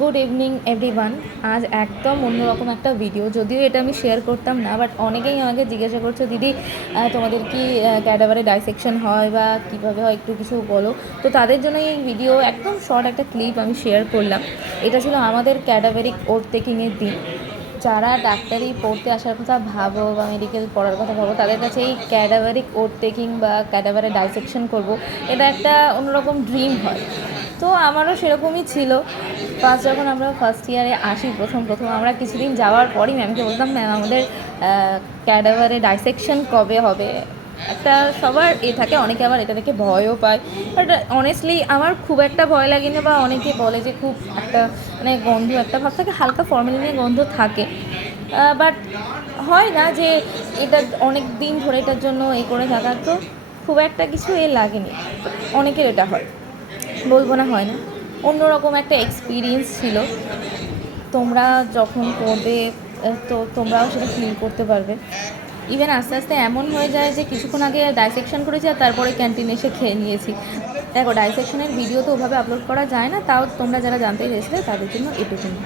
Good evening everyone. আজ একদম অন্যরকম একটা ভিডিও, যদিও এটা আমি শেয়ার করতাম না, বাট অনেকেই আমাকে জিজ্ঞাসা করছে, দিদি তোমাদের কি ক্যাডাভারে ডাইসেকশন হয় বা কীভাবে হয় একটু কিছু বলো। তো তাদের জন্য এই ভিডিও একদম শর্ট একটা ক্লিপ আমি শেয়ার করলাম। এটা ছিল আমাদের ক্যাডাভারিক ওট টেকিংয়ের দিন। যারা ডাক্তারি পড়তে আসার কথা ভাবো বা মেডিকেল পড়ার কথা ভাবো, তাদের কাছে এই ক্যাডাভারিক ওট টেকিং বা ক্যাডাভারে ডাইসেকশন করব, এটা একটা অন্যরকম ড্রিম হয়। তো আমারও সেরকমই ছিল। যখন আমরা ফার্স্ট ইয়ারে আসি, প্রথম আমরা কিছুদিন যাওয়ার পরই ম্যামকে বলতাম, ম্যাম আমাদের ক্যাডাভারে ডাইসেকশন কবে হবে। একটা সবার থাকে, অনেকে আবার এটা দেখে ভয়ও পায়, বাট অনেস্টলি আমার খুব একটা ভয় লাগে না। বা অনেকে বলে যে খুব একটা মানে গন্ধ একটা ভাব থাকে, হালকা ফর্মালিনের গন্ধ থাকে, বাট হয় না যে এটা অনেক দিন ধরে এটার জন্য করে থাকার, তো খুব একটা কিছু লাগেনি। অনেকের এটা হয়, বলবো না হয় না। অন্যরকম একটা এক্সপিরিয়েন্স ছিল। তোমরা যখন পড়বে তো তোমরাও সেটা ফিল করতে পারবে। ইভেন আস্তে আস্তে এমন হয়ে যায় যে কিছুক্ষণ আগে ডাইসেকশন করেছি আর তারপরে ক্যান্টিনে এসে খেয়ে নিয়েছি। দেখো, ডাইসেকশনের ভিডিও তো ওভাবে আপলোড করা যায় না, তাও তোমরা যারা জানতে চেয়েছিলে তাদের জন্য এটুকুনি।